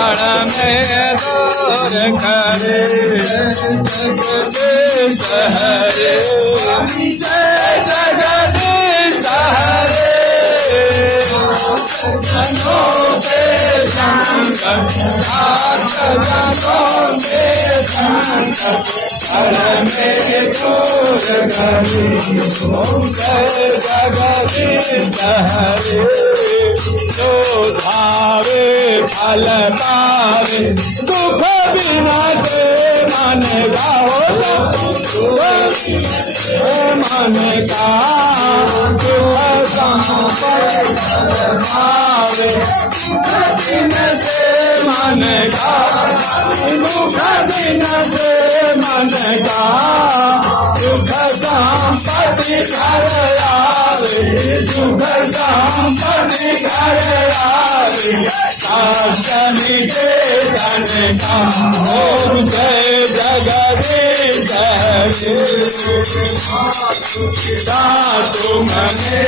क्षण में दूर करे जगदीश हरे जगदीश हरे जनों के संकट जनों के संकट हर में दूर करे जगदीश हरे जो धावे फल पावे दुख बिना से मन गाओ मन का दुख संपावे दिन से मन का दुख दिन से मन का दुख संपत्ति घर आवे सुख संपत्ति घर आवे शनि के धन का ओम जय जगदीश हरे साधु मने